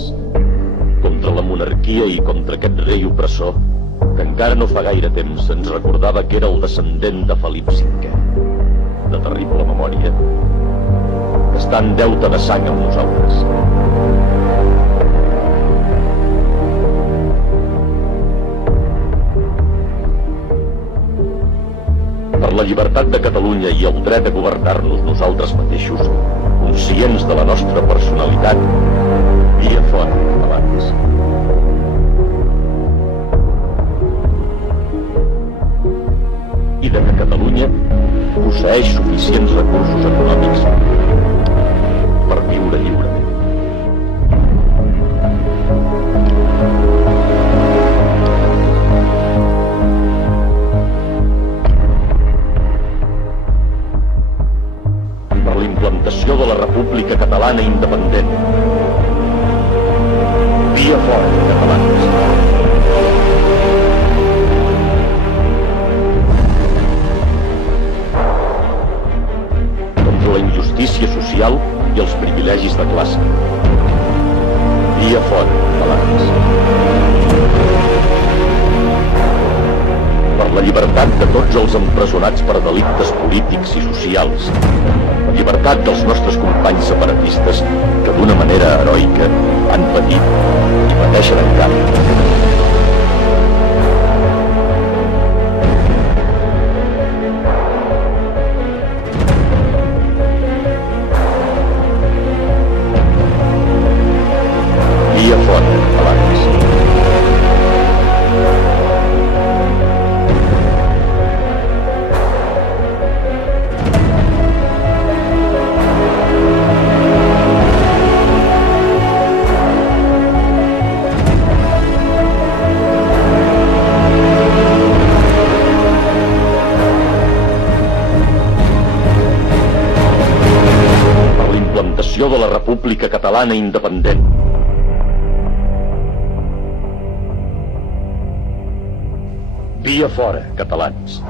catalans, contra la monarquia i contra aquest rei opressor que encara no fa gaire temps ens recordava que era el descendent de Felip V, de terrible memòria, que està en deute de sang amb nosaltres. Per la llibertat de Catalunya i el dret a governar-nos nosaltres mateixos, conscients de la nostra personalitat, via fora, catalans. I de que Catalunya posseeix suficients recursos econòmics per viure lliurement. Per la implantació de la República Catalana independent. Via fora, catalans. Contra la injustícia social i els privilegis de classe. Via fora, catalans. Per la llibertat de tots els empresonats per delictes polítics i socials. La llibertat dels nostres companys separatistes que d'una manera heroica han patit i pateixen encara. Via fora, catalans. De la República Catalana independent. Via fora, catalans.